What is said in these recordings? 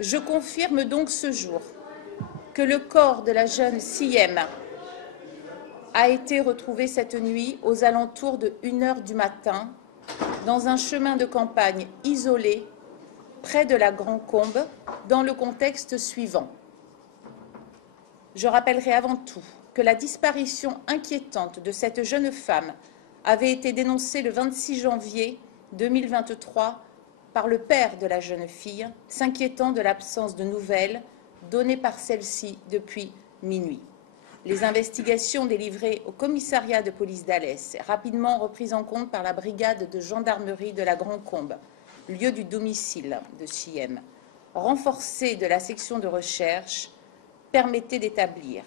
Je confirme donc ce jour que le corps de la jeune Siem a été retrouvé cette nuit aux alentours de 1 h du matin dans un chemin de campagne isolé près de la Grand-Combe dans le contexte suivant. Je rappellerai avant tout que la disparition inquiétante de cette jeune femme avait été dénoncée le 26 janvier 2023 par le père de la jeune fille, s'inquiétant de l'absence de nouvelles données par celle-ci depuis minuit. Les investigations délivrées au commissariat de police d'Alès, rapidement reprises en compte par la brigade de gendarmerie de la Grand-Combe, lieu du domicile de Siem, renforcées de la section de recherche, permettaient d'établir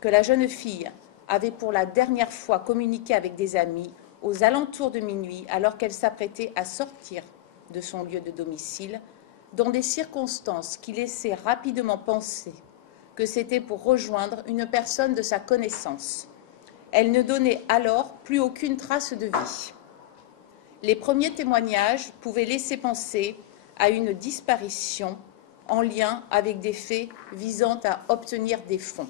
que la jeune fille avait pour la dernière fois communiqué avec des amis aux alentours de minuit alors qu'elle s'apprêtait à sortir de son lieu de domicile dans des circonstances qui laissaient rapidement penser que c'était pour rejoindre une personne de sa connaissance. Elle ne donnait alors plus aucune trace de vie. Les premiers témoignages pouvaient laisser penser à une disparition en lien avec des faits visant à obtenir des fonds.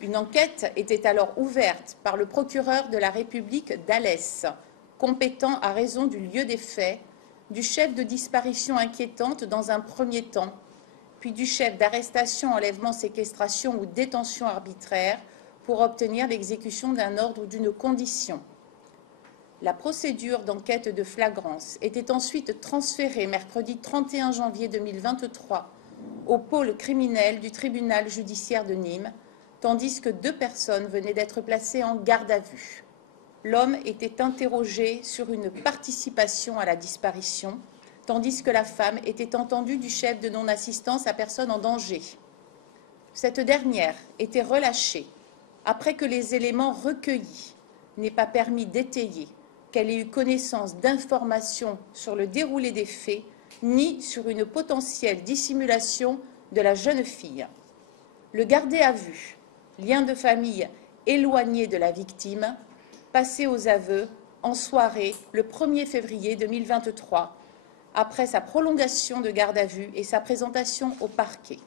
Une enquête était alors ouverte par le procureur de la République d'Alès, compétent à raison du lieu des faits, du chef de disparition inquiétante dans un premier temps, puis du chef d'arrestation, enlèvement, séquestration ou détention arbitraire pour obtenir l'exécution d'un ordre ou d'une condition. La procédure d'enquête de flagrance était ensuite transférée mercredi 31 janvier 2023 au pôle criminel du tribunal judiciaire de Nîmes, tandis que 2 personnes venaient d'être placées en garde à vue. L'homme était interrogé sur une participation à la disparition, tandis que la femme était entendue du chef de non-assistance à personne en danger. Cette dernière était relâchée après que les éléments recueillis n'aient pas permis d'étayer qu'elle ait eu connaissance d'informations sur le déroulé des faits, ni sur une potentielle dissimulation de la jeune fille. Le gardé à vue, lien de famille éloigné de la victime, passé aux aveux en soirée le 1er février 2023, après sa prolongation de garde à vue et sa présentation au parquet.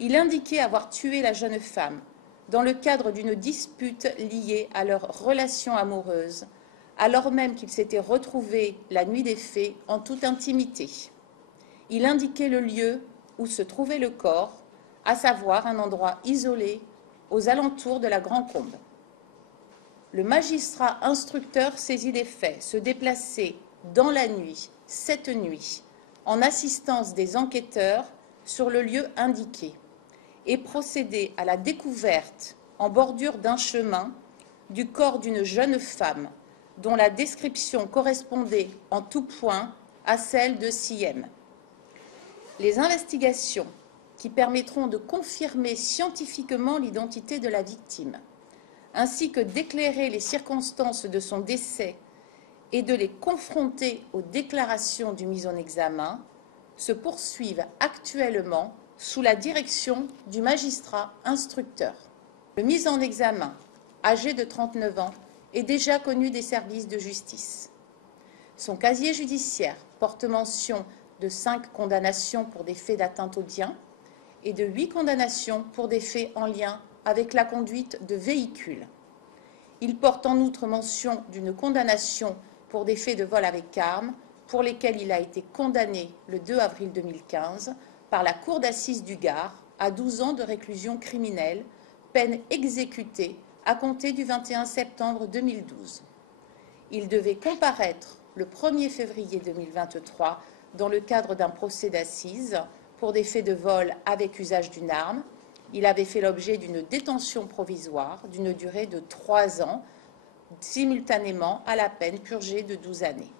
Il indiquait avoir tué la jeune femme dans le cadre d'une dispute liée à leur relation amoureuse, alors même qu'ils s'étaient retrouvés la nuit des faits en toute intimité. Il indiquait le lieu où se trouvait le corps, à savoir un endroit isolé aux alentours de la Grand-Combe. Le magistrat instructeur saisi des faits se déplaçait dans la nuit, cette nuit, en assistance des enquêteurs sur le lieu indiqué et procédait à la découverte en bordure d'un chemin du corps d'une jeune femme dont la description correspondait en tout point à celle de Siem. Les investigations qui permettront de confirmer scientifiquement l'identité de la victime, ainsi que d'éclairer les circonstances de son décès et de les confronter aux déclarations du mis en examen, se poursuivent actuellement sous la direction du magistrat instructeur. Le mis en examen, âgé de 39 ans, est déjà connu des services de justice. Son casier judiciaire porte mention de 5 condamnations pour des faits d'atteinte aux biens et de 8 condamnations pour des faits en lien avec la conduite de véhicules. Il porte en outre mention d'une condamnation pour des faits de vol avec arme, pour lesquels il a été condamné le 2 avril 2015 par la Cour d'assises du Gard à 12 ans de réclusion criminelle, peine exécutée à compter du 21 septembre 2012. Il devait comparaître le 1er février 2023 dans le cadre d'un procès d'assises pour des faits de vol avec usage d'une arme. Il avait fait l'objet d'une détention provisoire d'une durée de 3 ans, simultanément à la peine purgée de 12 années.